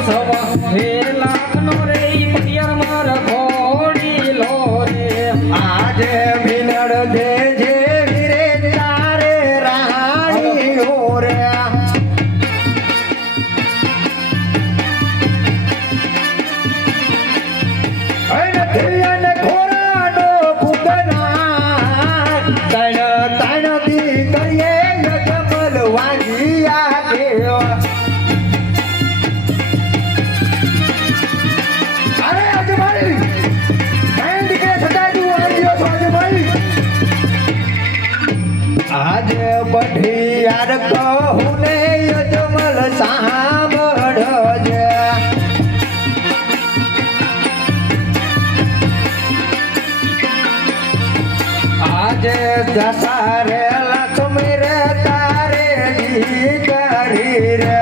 સવા હે લાખનો રે પટિયાર માર ઘોડી લો રે આજે મિલડ દે જે વીરે તારે રાણી રે આજે બઢિયાર કહું ને યજમલ સાંભળજે આજે જસારે લક્ષ્મી રે તારે દીકરી રે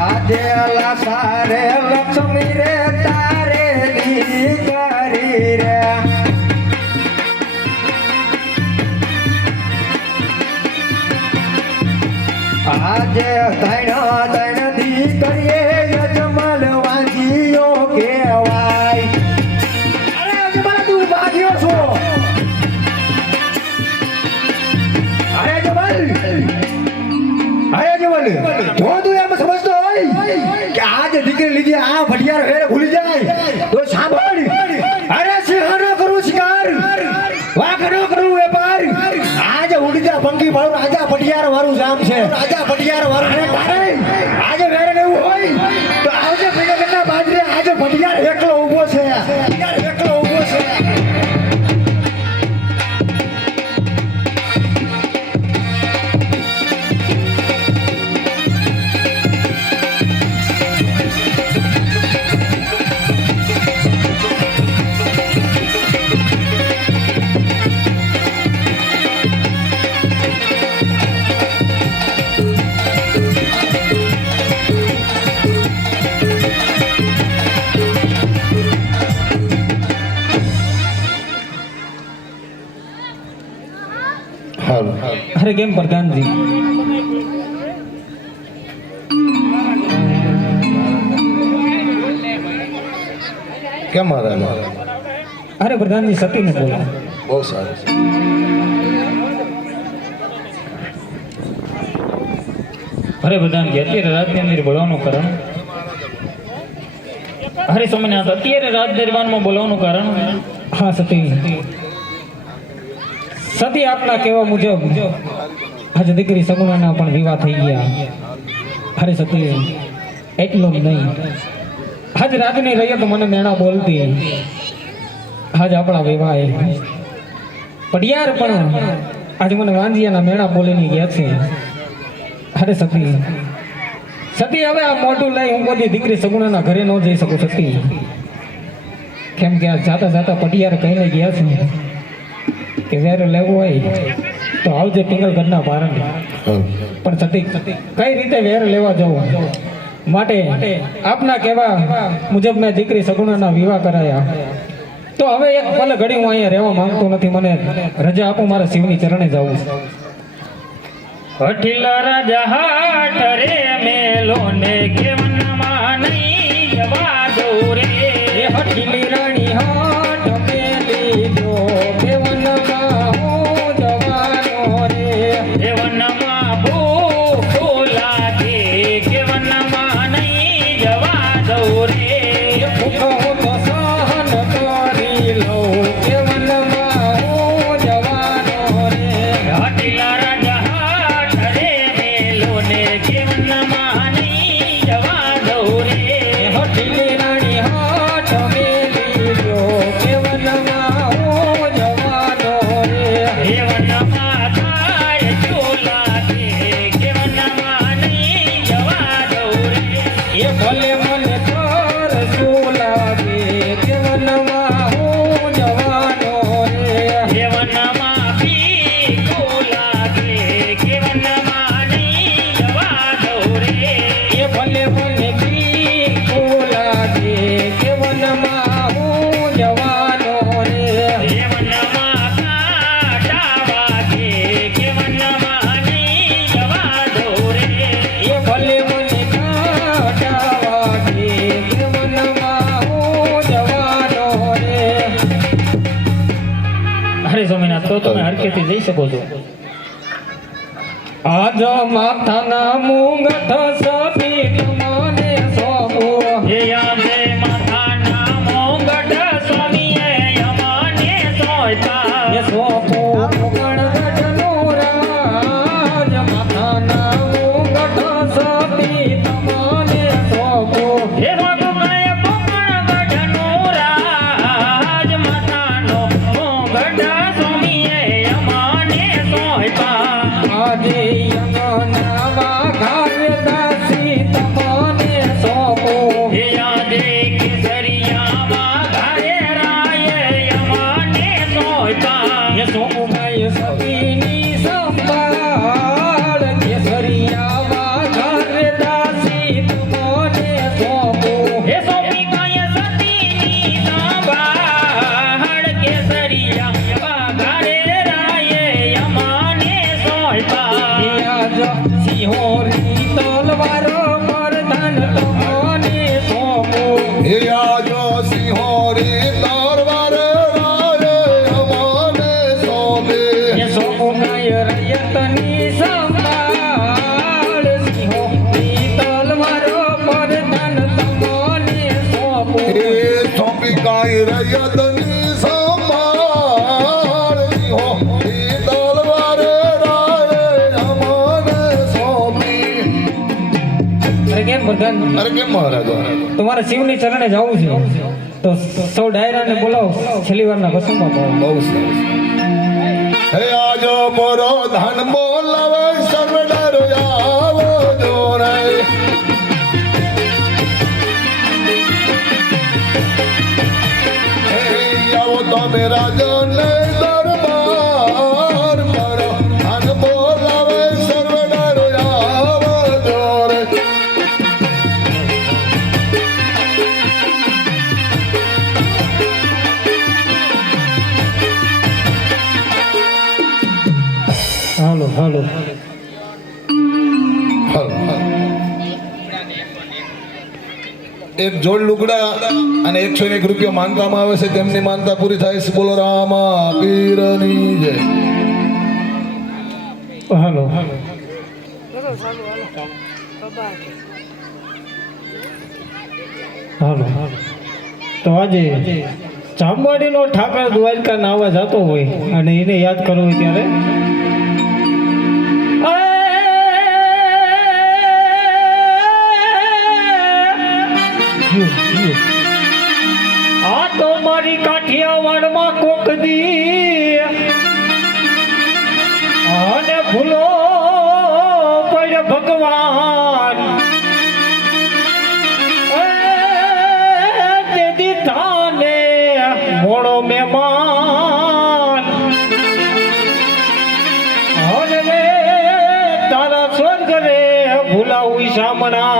આજે લસારે લક્ષ્મી રે તારે દીકરી રે આજે તૈણ તૈણ દીકરીએ યજમલ વાંજીઓ કહેવાય અરે અજમલ તું વાંજીઓ છો અરે અજમલ જો તું એમ સમજતો હોય કે આજ દીકરી લીધી આ ભટિયાર વેરે ભૂલી જાય તો સાંભળ અરે સિંહણ કરું શિકાર વાઘ ન કરું વેપાર આજે ઉડીજા પંખી વાળું રાજા ભટિયાર વાળું જામ છે રાજા ભટિયાર વાળું તારે આજે વેરે લેવું હોય તો આવજે ભેગા બાજરે આજે ભટિયાર એકલો ઊભો છે ભટિયાર એકલો ઊભો છે અરે કેમ પ્રધાનજી કેમ અરે પ્રધાનજી સતી ને બોલો બહુ સારું અરે પ્રધાનજી અત્યારે રાજની અંદર બોલાવવાનું કારણ અરે સોમનાથ અત્યારે રાજ દરબારમાં બોલાવવાનું કારણ હા સતી સતી આપના કહેવા મુજબ આજે દીકરી સગુણાના પણ વિવાહ થઈ ગયા અરે સતી એટલું જ નહીં આજ રાજની રૈયત મને મેણા બોલતી આજ આપણા વિવાહ પડિયાર પણ આજે મને વાંજિયાના મેણા બોલીને ગયા છે અરે સતી સતી હવે આ મોઢું લઈ હું બોલી દીકરી સગુણાના ઘરે ન જઈ શકું સતી કેમ કે આ જાતા જાતા પડિયાર કહીને ગયા છે કે વેર લેવું હોય તો આવજે પિંગલગઢના પારણ પણ સતી કઈ રીતે વેર લેવા જવું માટે આપના કહેવા મુજબ મેં દીકરી સગુણાના વિવાહ કરાયા તો હવે એક પલ ઘડી હું અહીંયા રહેવા માંગતો નથી મને રજા આપો મારા શિવની ચરણે જવું અઠિલા રાજા હાટ રે મેલો ને કેવનમાં નહીં જવા દો રે હઠીલી રાણી હાટ મેલી દો કેવનમાં હું જવાનો રે કેવનમાં ભૂખો લાગે કેવનમાં નહીં જવા દો રે ભૂખો તો સહન કરી લઉં કેવનમાં હું જવાનો રે અઠિલા રાજા હાટ રે મેલો ને કેવનમાં નહીં જવા દો રે હઠીલી તો તમે હરકેથી જઈ શકો છો. આજ માથાના મુંગઠ સતી તમને સોંપો હે આજે માથાના મોંગઢ સ્વામીએ અમને સોંપ્યા. એ સોંપો ગણગઢનો રાજ માથાના મુંગઠ સતી તમને સોંપો હે ભગવાન પોકણગઢનો રાજ માથાનો મોંગઢ સ્વામીએ અમને સોંપ્યા. આજે યમના વાઘાર દાસી તમને સોંપો હે આજે કેસરિયામાં ઘરે રાયે અમને સોંપ્યા. એ સોંપો ગાય સતીની સંભાળ કેસરિયા વાઘાર દાસી તમને સોંપો હે સોંપી કાય સતીની સંભાળ કેસરિયા ઘરે રાયે અમને સોંપ્યા. આજ સિંહોરી તલવાર મર્દન તમને સોંપો હે આજો સિંહોરી તરવાર રાયે અમને સોંપે. એ સોંપો ગાય રયતની સંભાળ સિંહોરી તલવાર મર્દન તમને સોંપો હે સોંપી કાંઈ રયતની સંભાળ સિંહોરી તલવાર રાયે અમને સોંપી. અરે કેમ પ્રધાન અરે કેમ મહારાજ? તમારે શિવની ચરણે જવું છે તો સૌ ડાયરાને બોલાવો છેલ્લી વારના પ્રસંગમાં પાવો બહુ સરસ. હે આજો મોરો ધન બોલાવે સર્વડર આવો જોરે. હે આવો તમે રાજને દરબાર મારો ધન બોલાવે સર્વડર આવો જોરે. હાલો હાલો એક જોડ લુગડા અને 101 રૂપિયા માનવામાં આવે છે, તેમની માનતા પૂરી થાય છે. બોલો રામા પીરની જય. હાલો હાલો હાલો તો આજે ચામવાડીનો ઠાકર દ્વારકા નાવા જતો હોય અને એને યાદ કરવો હોય ત્યારે આ તો મારી કાઠિયાવાડમાં કોક દી અને ભૂલો પડ ભગવાન તે દીધાને મોડો મહેમાન અને રે તારા સ્વર્ગ રે ભૂલાવું સામણા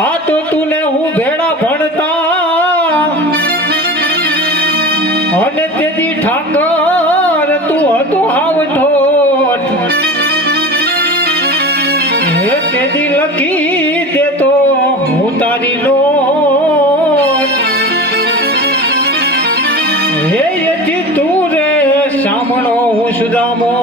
આ તો તુને હું ભેડા ભણતા અને તેદી ઠાકર તું હતો આવઠોટ હે તેદી લખી દેતો હું તારી નોટ હે એથી તું રે સામણો હું સુદામો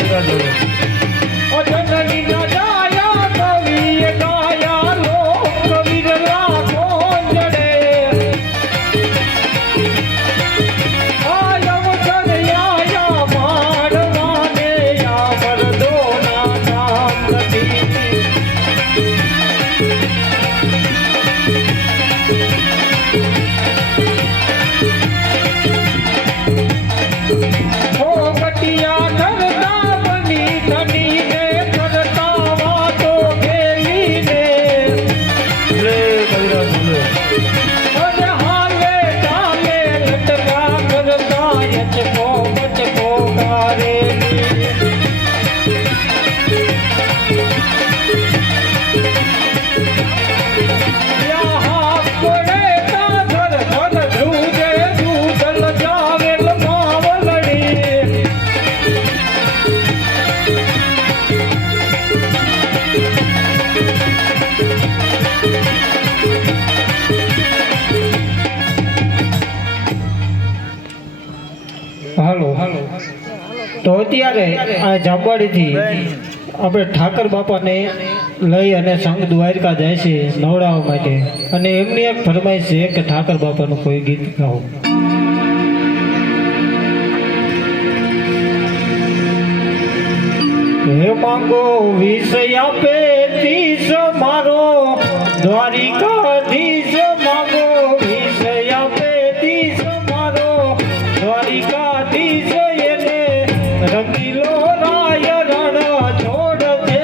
કરવા જોઈએ જનની ના જાયા કવિએ ગાયા લોક કવિર લાખો જડે આયમ સદયાયા માડવાને યા મરદોના નામ નથી ઓ કટિયા ધરતા બની ધની ને કરતા વાતો ખેલીને રે બૈરા બોલે અને હાલે ચાલે લટકા કરતા યચકો બચકો ગારે યા પડે તા ધર ધર ધ્રુજે ધૂતલ જાવે માવલડી હાલો તો અત્યારે આ જાંબાડીથી આપણે ઠાકર બાપાને લઈ અને સંઘ દ્વારકા જાય છે નવડાવવા માટે અને એમની એક ફરમાઈશ છે કે ઠાકર બાપાનું કોઈ ગીત ગાઓ હે માંગો વિષય આપે તીસ મારો દ્વારિકાધીશ માંગો વિષય આપે તીસ મારો દ્વારિકાધીશ એને રંગીલો રાય રણ છોડ દે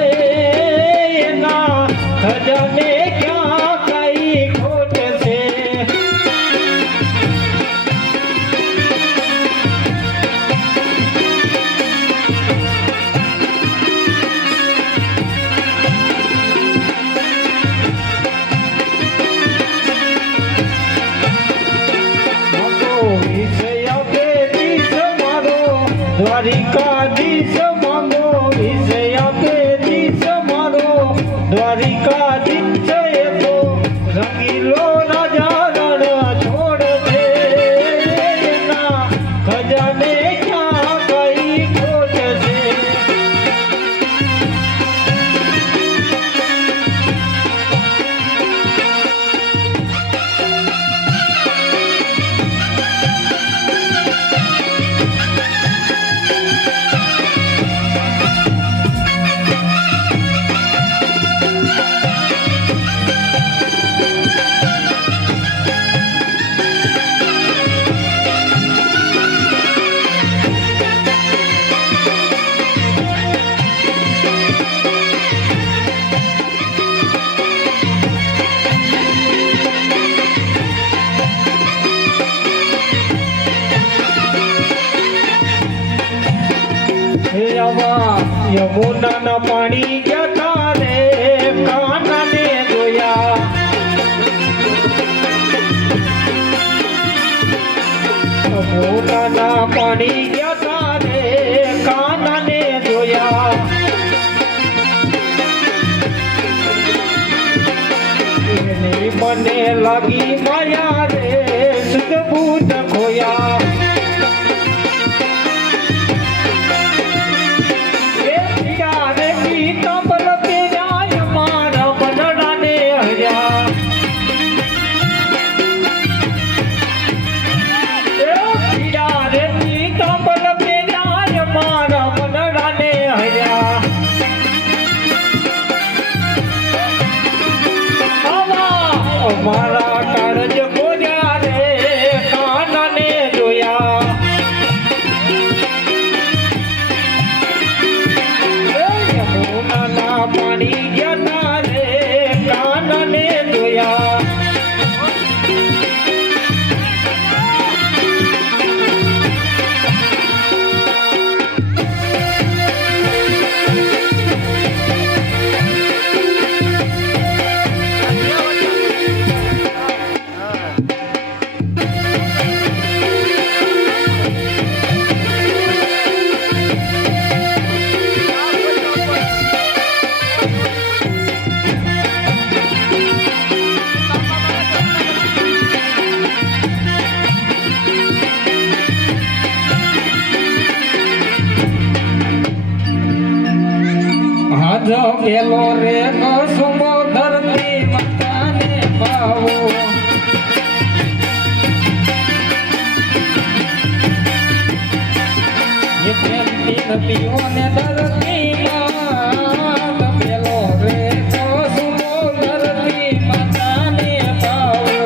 એના ખજાને ક્યાં કઈ ખોટ છે દ્વારિકાધીશ માંગો વિષય આપે દીશ મારો દ્વારિકાધીશ એ તો રંગીલો રાજા રણ છોડ દે એના ખજાને ક્યાં કઈ ખોટ છે યમુનાના પાણી ગયા રે કાનાને જોયા યમુનાના પાણી ગયા રે કાનાને જોયા એને મને લાગી માયા રે સુધ ભૂત ખોયા મારા કાળજ બોલ્યા રે કાનાને જોયા આજ પેલો રે કસુંબો ધરતી માતાને પાવો એ પ્રેમથી નદીઓ ને ધરતી માં પેલો રે કસુંબો ધરતી માતાને પાવો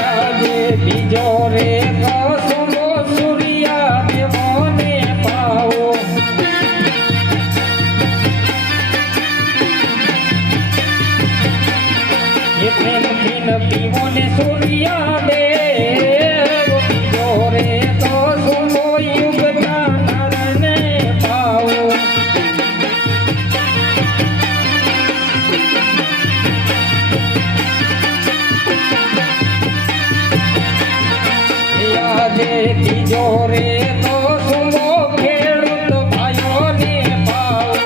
આજે બીજો રે કસુંબો સૂર્યા દેવોને પાવો એ પ્રેમથી ન પીવો ને સૂર્યા દેવ બીજો રે કસુંબો યુગતા નારને પાવો આજે ત્રીજો રે કસુંબો ખેડૂત ભાઈઓને પાવો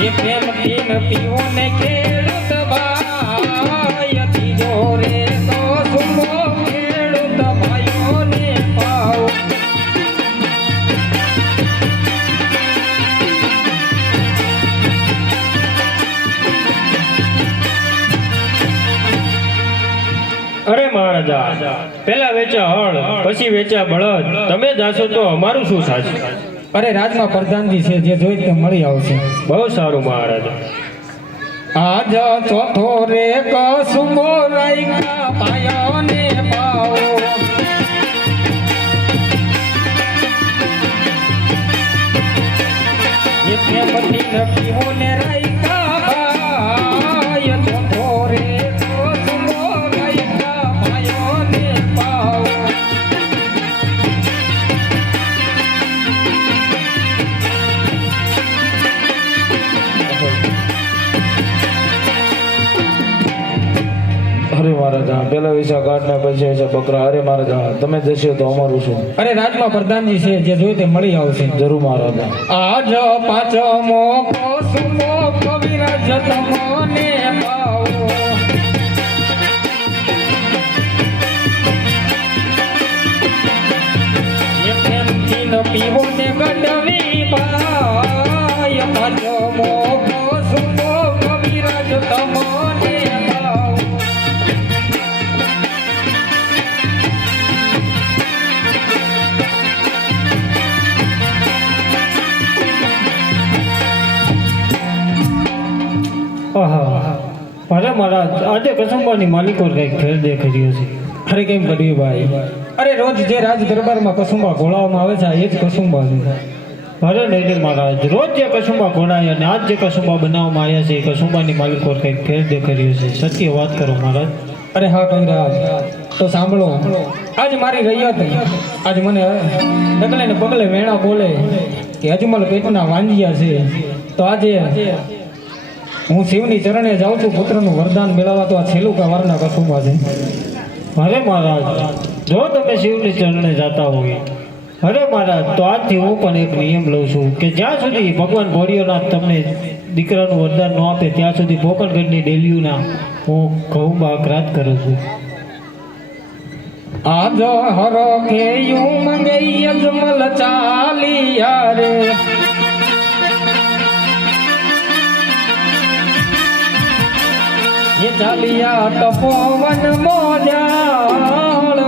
એ પ્રેમથી ન પીવો ને ખેડૂત ભાઈ ત્રીજો રે કસુંબો ખેડૂત ભાઈઓને પાવો અરે મહારાજા પેલા વેચા હળ પછી વેચા બળદ તમે જાશો તો અમારું શું થશે અરે રાજમાં પ્રધાનજી છે જે જોઈ તે મળી આવશે બહુ સારું મહારાજા આજ ચોથો રે કસુંબો રાઈકા પાયોને પાવો એ પ્રેમથી ન પીવો ને રાઈકા ભાઈ ચોથો રે કસુંબો રાઈકા પાયોને પાવો અરે મહારાજા પેલા વિશા કાઢના પછી વિશા બકરા અરે મહારાજા તમે જશો તો અમારું શું અરે રાજમાં પ્રધાનજી છે જે જોઈ તે મળી આવશે જરૂર મહારાજા આજ પાંચમો કસુંબો કવિરાજ તમને પાવો એ પ્રેમથી ન પીવો ને ગઢવી ભાઈ પાંચમો કસુંબો કવિરાજ તમને પાવો આહા અરે મહારાજ આજે કસુંબાની માલિકો કંઈક ફેર દેખાઈ રહ્યો છે અરે કેમ કર્યું ભાઈ અરે રોજ જે રાજ દરબારમાં કસુંબા ઘોળાવવામાં આવે છે એ જ કસુંબા છે અરે નહીં મહારાજ રોજ જે કસુંબા ઘોડાય અને આજ જે કસુંબા બનાવવામાં આવ્યા છે એ કસુંબાની માલિકો કંઈક ફેર દેખાઈ રહ્યો છે સત્ય વાત કરો મહારાજ અરે હા કવિરાજ તો સાંભળો આજ મારી રૈયત આજ મને ડગલે ને પગલે વેણા બોલે કે અજમલ પેટના વાંજિયા છે તો આજે હું શિવની ચરણે જાઉં છું પુત્રનું વરદાન મેળવવા તો આ છેલ્લું વારના કસુંબા છે અરે મહારાજ જો તમે શિવની ચરણે જાતા હોય અરે મહારાજ તો આજથી હું પણ એક નિયમ લઉં છું કે જ્યાં સુધી ભગવાન ભોળિયોનાથ તમને દીકરાનું વરદાન ન આપે ત્યાં સુધી પોકરગઢની ડેલીઓના હું ઘઉંબા અકરાત કરું છું આજ હર ખેયું મંગે અજમલ ચાલિયા રે ये चालिया तपोवन मोजाल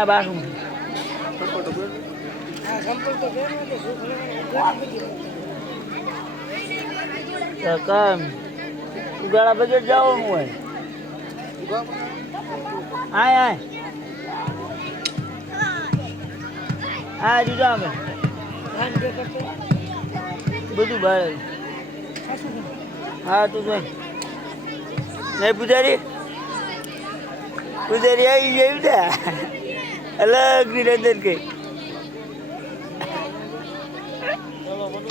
આ બાથરૂમ કામ ઉગાડા બજેટ જવાનું હોય આય આય આ દીધો અમે બધું બહાર હા તું જોઈ નહીં પૂજારી પૂજારી આવી ગઈ ને અલગ ની અંદર કઈ